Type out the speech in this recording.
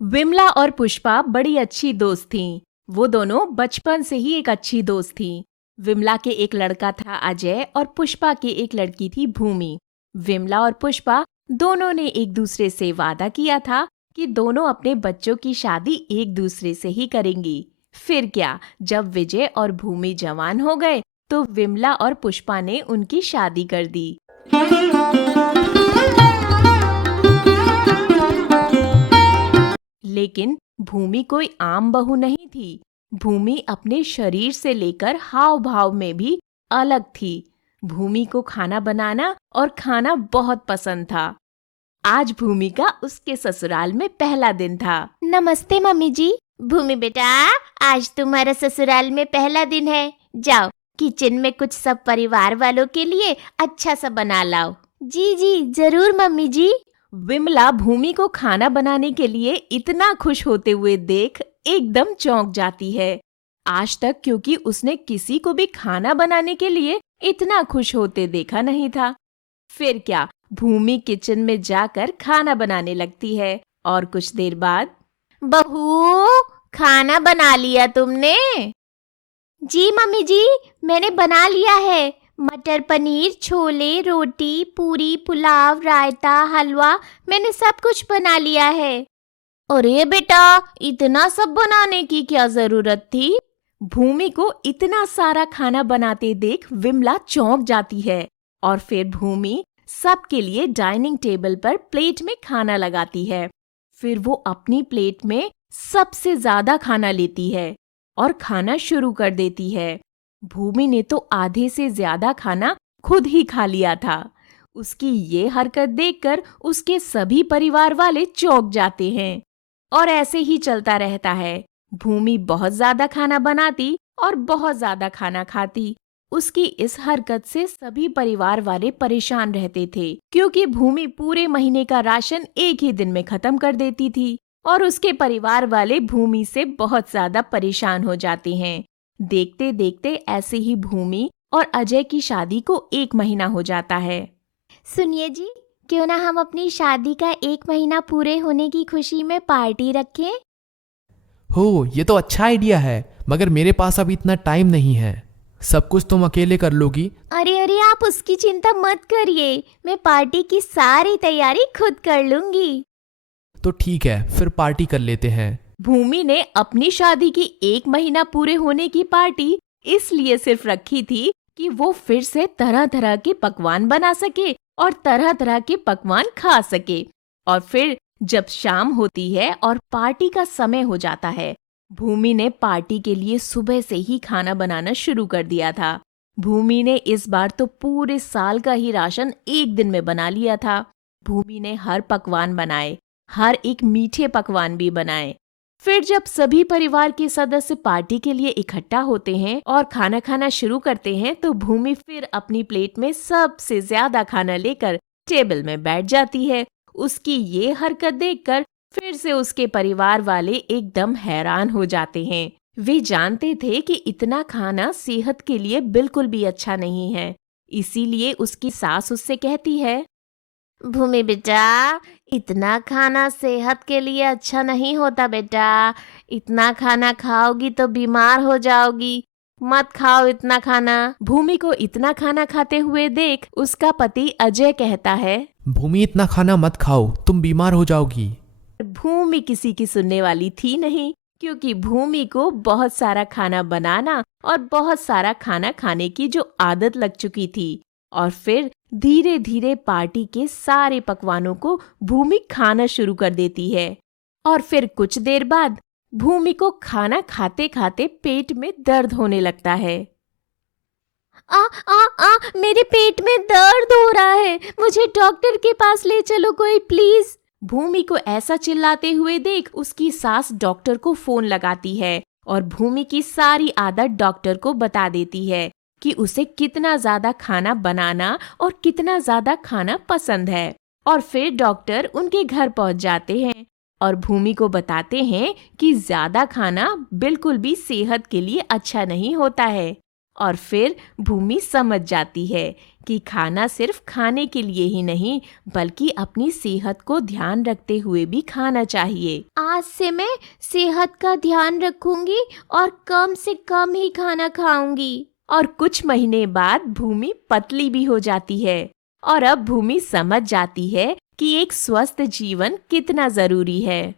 विमला और पुष्पा बड़ी अच्छी दोस्त थीं। वो दोनों बचपन से ही एक अच्छी दोस्त थीं। विमला के एक लड़का था अजय और पुष्पा की एक लड़की थी भूमि। विमला और पुष्पा दोनों ने एक दूसरे से वादा किया था कि दोनों अपने बच्चों की शादी एक दूसरे से ही करेंगी। फिर क्या, जब विजय और भूमि जवान हो गए तो विमला और पुष्पा ने उनकी शादी कर दी। लेकिन भूमि कोई आम बहू नहीं थी। भूमि अपने शरीर से लेकर हाव भाव में भी अलग थी। भूमि को खाना बनाना और खाना बहुत पसंद था। आज भूमि का उसके ससुराल में पहला दिन था। नमस्ते मम्मी जी। भूमि बेटा, आज तुम्हारा ससुराल में पहला दिन है। जाओ किचन में कुछ सब परिवार वालों के लिए अच्छा सा बना लाओ। जी जी जरूर मम्मी जी। विमला भूमि को खाना बनाने के लिए इतना खुश होते हुए देख एकदम चौंक जाती है। आज तक क्योंकि उसने किसी को भी खाना बनाने के लिए इतना खुश होते देखा नहीं था। फिर क्या, भूमि किचन में जाकर खाना बनाने लगती है और कुछ देर बाद, बहू, खाना बना लिया तुमने? जी मम्मी जी, मैंने बना लिया है। मटर पनीर, छोले, रोटी, पूरी, पुलाव, रायता, हलवा, मैंने सब कुछ बना लिया है। अरे बेटा, इतना सब बनाने की क्या जरूरत थी? भूमि को इतना सारा खाना बनाते देख विमला चौंक जाती है और फिर भूमि सबके लिए डाइनिंग टेबल पर प्लेट में खाना लगाती है। फिर वो अपनी प्लेट में सबसे ज्यादा खाना लेती है और खाना शुरू कर देती है। भूमि ने तो आधे से ज्यादा खाना खुद ही खा लिया था। उसकी ये हरकत देखकर उसके सभी परिवार वाले चौंक जाते हैं और ऐसे ही चलता रहता है। भूमि बहुत ज्यादा खाना बनाती और बहुत ज्यादा खाना खाती। उसकी इस हरकत से सभी परिवार वाले परेशान रहते थे, क्योंकि भूमि पूरे महीने का राशन एक ही दिन में खत्म कर देती थी और उसके परिवार वाले भूमि से बहुत ज्यादा परेशान हो जाते हैं। देखते देखते ऐसे ही भूमि और अजय की शादी को 1 महीना हो जाता है। सुनिए जी, क्यों ना हम अपनी शादी का 1 महीना पूरे होने की खुशी में पार्टी रखें? हो, ये तो अच्छा आइडिया है, मगर मेरे पास अभी इतना टाइम नहीं है। सब कुछ तुम अकेले कर लोगी? अरे अरे, आप उसकी चिंता मत करिए, मैं पार्टी की सारी तैयारी खुद कर लूंगी। तो ठीक है, फिर पार्टी कर लेते हैं। भूमि ने अपनी शादी की 1 महीना पूरे होने की पार्टी इसलिए सिर्फ रखी थी कि वो फिर से तरह तरह के पकवान बना सके और तरह तरह के पकवान खा सके। और फिर जब शाम होती है और पार्टी का समय हो जाता है, भूमि ने पार्टी के लिए सुबह से ही खाना बनाना शुरू कर दिया था। भूमि ने इस बार तो पूरे साल का ही राशन एक दिन में बना लिया था। भूमि ने हर पकवान बनाए, हर एक मीठे पकवान भी बनाए। फिर जब सभी परिवार के सदस्य पार्टी के लिए इकट्ठा होते हैं और खाना खाना शुरू करते हैं, तो भूमि फिर अपनी प्लेट में सबसे ज्यादा खाना लेकर टेबल में बैठ जाती है। उसकी ये हरकत देखकर फिर से उसके परिवार वाले एकदम हैरान हो जाते हैं। वे जानते थे कि इतना खाना सेहत के लिए बिल्कुल भी अच्छा नहीं है। इसीलिए उसकी सास उससे कहती है, भूमि बेटा, इतना खाना सेहत के लिए अच्छा नहीं होता बेटा। इतना खाना खाओगी तो बीमार हो जाओगी। मत खाओ इतना खाना। भूमि को इतना खाना खाते हुए देख उसका पति अजय कहता है, भूमि, इतना खाना मत खाओ, तुम बीमार हो जाओगी। भूमि किसी की सुनने वाली थी नहीं, क्योंकि भूमि को बहुत सारा खाना बनाना और बहुत सारा खाना खाने की जो आदत लग चुकी थी। और फिर धीरे धीरे पार्टी के सारे पकवानों को भूमि खाना शुरू कर देती है। और फिर कुछ देर बाद भूमि को खाना खाते खाते पेट में दर्द होने लगता है। आ आ आ मेरे पेट में दर्द हो रहा है, मुझे डॉक्टर के पास ले चलो कोई प्लीज। भूमि को ऐसा चिल्लाते हुए देख उसकी सास डॉक्टर को फोन लगाती है और भूमि की सारी आदत डॉक्टर को बता देती है कि उसे कितना ज्यादा खाना बनाना और कितना ज्यादा खाना पसंद है। और फिर डॉक्टर उनके घर पहुंच जाते हैं और भूमि को बताते हैं कि ज्यादा खाना बिल्कुल भी सेहत के लिए अच्छा नहीं होता है। और फिर भूमि समझ जाती है कि खाना सिर्फ खाने के लिए ही नहीं बल्कि अपनी सेहत को ध्यान रखते हुए भी खाना चाहिए। आज से मैं सेहत का ध्यान रखूंगी और कम से कम ही खाना खाऊंगी। और कुछ महीने बाद भूमि पतली भी हो जाती है और अब भूमि समझ जाती है कि एक स्वस्थ जीवन कितना जरूरी है।